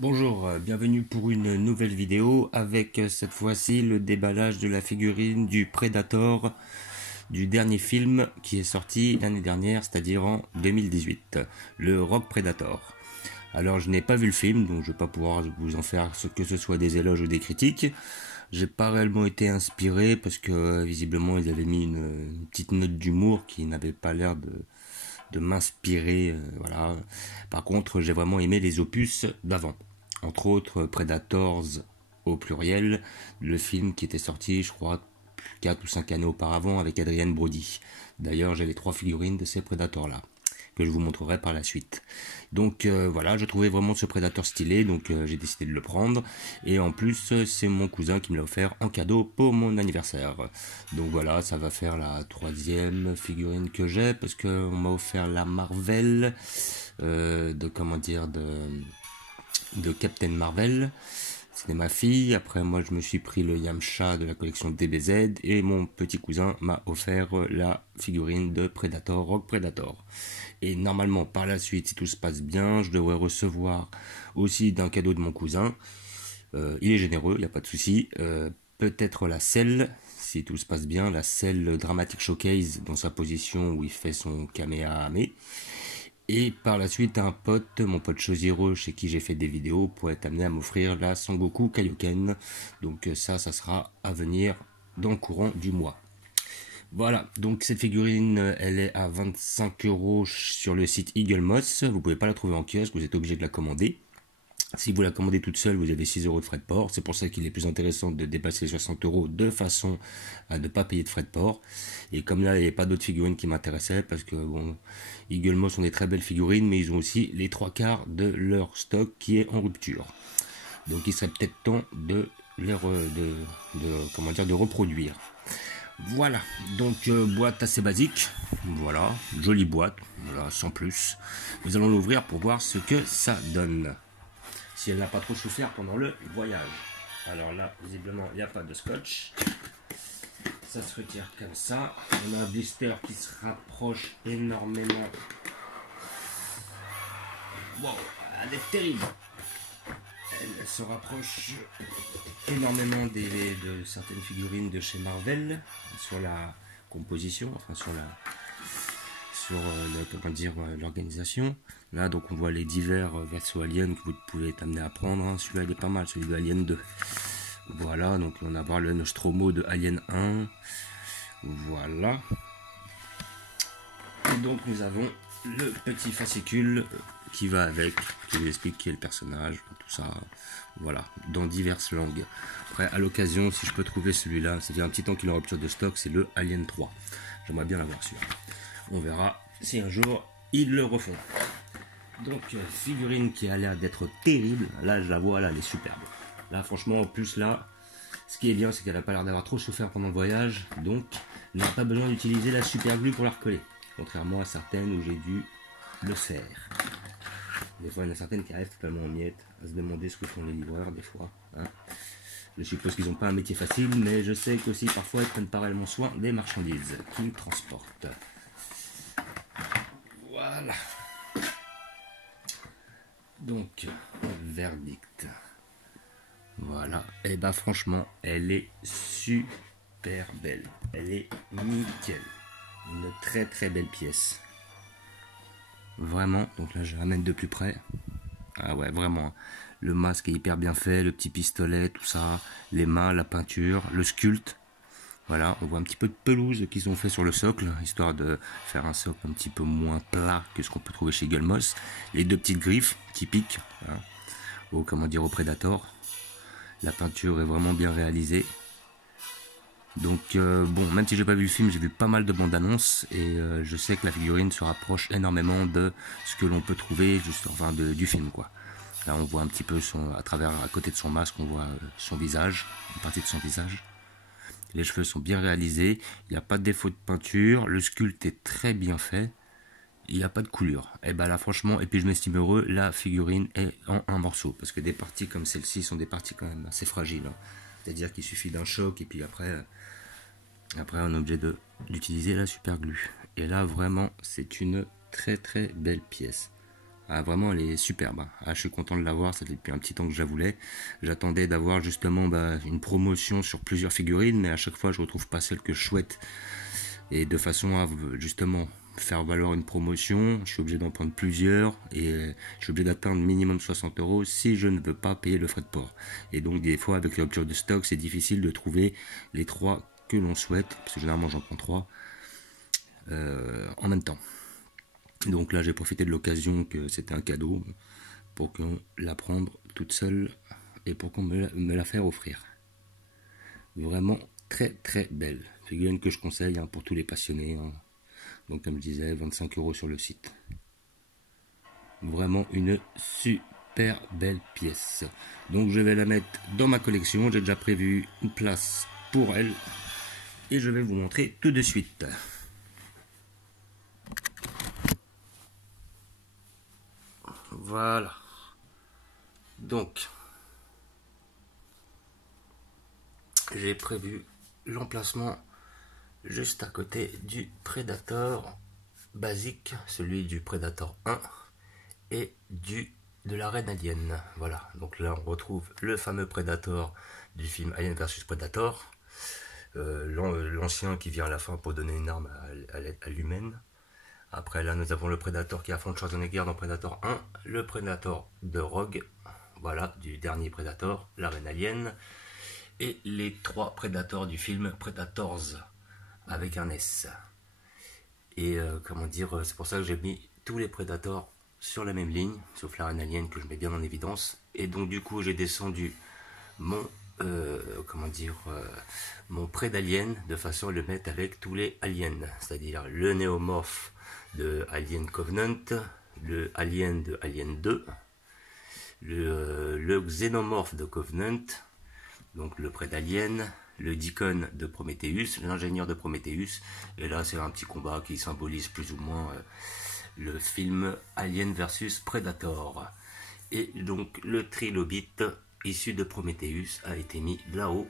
Bonjour, bienvenue pour une nouvelle vidéo avec cette fois-ci le déballage de la figurine du Predator du dernier film qui est sorti l'année dernière, c'est-à-dire en 2018, le Rock Predator. Alors je n'ai pas vu le film, donc je ne vais pas pouvoir vous en faire que ce soit des éloges ou des critiques. J'ai pas réellement été inspiré parce que visiblement ils avaient mis une petite note d'humour qui n'avait pas l'air de m'inspirer, voilà. Par contre, j'ai vraiment aimé les opus d'avant. Entre autres, Predators au pluriel, le film qui était sorti, je crois, 4 ou 5 années auparavant avec Adrien Brody. D'ailleurs, j'ai les 3 figurines de ces Predators-là, que je vous montrerai par la suite. Donc voilà, je trouvais vraiment ce Predator stylé, donc j'ai décidé de le prendre. Et en plus, c'est mon cousin qui me l'a offert en cadeau pour mon anniversaire. Donc voilà, ça va faire la 3e figurine que j'ai, parce qu'on m'a offert la Marvel, de Captain Marvel. C'était ma fille. Après, moi, je me suis pris le Yamcha de la collection DBZ et mon petit cousin m'a offert la figurine de Predator, Rock Predator. Et normalement, par la suite, si tout se passe bien, je devrais recevoir aussi d'un cadeau de mon cousin. Il est généreux, il n'y a pas de souci. Peut-être la selle, si tout se passe bien, la selle Dramatic Showcase dans sa position où il fait son Kamehameha. Et par la suite, un pote, mon pote Shojiro, chez qui j'ai fait des vidéos, pourrait être amené à m'offrir la Sangoku Kaioken. Donc ça sera à venir dans le courant du mois. Voilà, donc cette figurine, elle est à 25 € sur le site Eagle Moss. Vous pouvez pas la trouver en kiosque, vous êtes obligé de la commander. Si vous la commandez toute seule, vous avez 6 € de frais de port. C'est pour ça qu'il est plus intéressant de dépasser les 60 € de façon à ne pas payer de frais de port. Et comme là, il n'y avait pas d'autres figurines qui m'intéressaient, parce que bon, Eagle Moss ont des très belles figurines, mais ils ont aussi les 3/4 de leur stock qui est en rupture. Donc il serait peut-être temps de reproduire. Voilà, donc boîte assez basique, voilà, jolie boîte, voilà, sans plus. Nous allons l'ouvrir pour voir ce que ça donne. Si elle n'a pas trop souffert pendant le voyage. Alors là, visiblement, il n'y a pas de scotch. Ça se retire comme ça. On a un blister qui se rapproche énormément. Wow, elle est terrible. Elle se rapproche énormément de certaines figurines de chez Marvel sur la composition, enfin sur l'organisation. Là, donc on voit les divers vaisseaux aliens que vous pouvez être amené à prendre. Hein. Celui-là, il est pas mal, celui de Alien 2. Voilà, donc on va voir le Nostromo de Alien 1. Voilà. Et donc nous avons le petit fascicule qui va avec, qui vous explique qui est le personnage, tout ça. Voilà, dans diverses langues. Après, à l'occasion, si je peux trouver celui-là, ça fait un petit temps qu'il est en rupture de stock, c'est le Alien 3. J'aimerais bien l'avoir celui-là. On verra si un jour ils le refont. Donc figurine qui a l'air d'être terrible. Là je la vois, là elle est superbe. Là franchement en plus là, ce qui est bien c'est qu'elle n'a pas l'air d'avoir trop souffert pendant le voyage. Donc on n'a pas besoin d'utiliser la super glue pour la recoller. Contrairement à certaines où j'ai dû le faire. Des fois il y en a certaines qui arrivent totalement en miettes. À se demander ce que font les livreurs des fois. Hein. Je suppose qu'ils n'ont pas un métier facile, mais je sais qu'aussi parfois ils prennent pas réellement soin des marchandises qu'ils transportent. Voilà. Donc, verdict. Voilà. Et bah franchement, elle est super belle. Elle est nickel. Une très très belle pièce. Vraiment. Donc là, je la ramène de plus près. Ah ouais, vraiment. Le masque est hyper bien fait, le petit pistolet, tout ça. Les mains, la peinture, le sculpte. Voilà, on voit un petit peu de pelouse qu'ils ont fait sur le socle, histoire de faire un socle un petit peu moins plat que ce qu'on peut trouver chez Eagle Moss. Les 2 petites griffes, typiques, hein, au Predator. La peinture est vraiment bien réalisée. Donc bon, même si j'ai pas vu le film, j'ai vu pas mal de bandes annonces et je sais que la figurine se rapproche énormément de ce que l'on peut trouver du film quoi. Là on voit un petit peu à côté de son masque, on voit son visage, une partie de son visage. Les cheveux sont bien réalisés, il n'y a pas de défaut de peinture, le sculpte est très bien fait, il n'y a pas de coulure. Et ben là franchement, et puis je m'estime heureux, la figurine est en un morceau, parce que des parties comme celle-ci sont des parties quand même assez fragiles. Hein. C'est-à-dire qu'il suffit d'un choc et puis après on est obligé d'utiliser la super glue. Et là vraiment, c'est une très très belle pièce. Ah, vraiment, elle est superbe. Ah, je suis content de l'avoir, ça fait depuis un petit temps que je la voulais. J'attendais d'avoir justement une promotion sur plusieurs figurines, mais à chaque fois je retrouve pas celle que je souhaite. Et de façon à justement faire valoir une promotion, je suis obligé d'en prendre plusieurs et je suis obligé d'atteindre minimum 60 euros si je ne veux pas payer le frais de port. Et donc des fois avec les ruptures de stock, c'est difficile de trouver les trois que l'on souhaite, parce que généralement j'en prends trois en même temps. Donc là j'ai profité de l'occasion que c'était un cadeau pour qu'on la prendre toute seule et pour qu'on me la faire offrir. Vraiment très très belle. Figurine que je conseille pour tous les passionnés. Donc comme je disais, 25 euros sur le site. Vraiment une super belle pièce. Donc je vais la mettre dans ma collection. J'ai déjà prévu une place pour elle. Et je vais vous montrer tout de suite. Voilà. Donc, j'ai prévu l'emplacement juste à côté du Predator basique, celui du Predator 1 et de la reine alien. Voilà, donc là on retrouve le fameux Predator du film Alien vs Predator, l'ancien qui vient à la fin pour donner une arme à l'humaine. Après là nous avons le Predator qui affronte Schwarzenegger dans Predator 1, le Predator de Rogue, voilà, du dernier Predator, la reine alien, et les trois Predators du film Predators avec un S. Et comment dire, c'est pour ça que j'ai mis tous les Predators sur la même ligne, sauf la reine alien que je mets bien en évidence. Et donc du coup j'ai descendu mon mon Predalien de façon à le mettre avec tous les aliens, c'est-à-dire le néomorphe de Alien Covenant, le alien de Alien 2, le xénomorphe de Covenant, donc le Predalien, le Deacon de Prometheus, l'ingénieur de Prometheus, et là c'est un petit combat qui symbolise plus ou moins le film Alien vs Predator. Et donc le trilobite issu de Prometheus a été mis là-haut,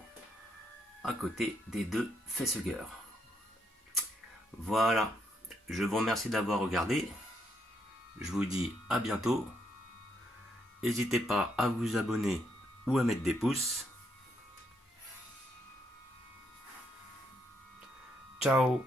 à côté des deux facehuggers. Voilà, je vous remercie d'avoir regardé, je vous dis à bientôt, n'hésitez pas à vous abonner ou à mettre des pouces. Ciao.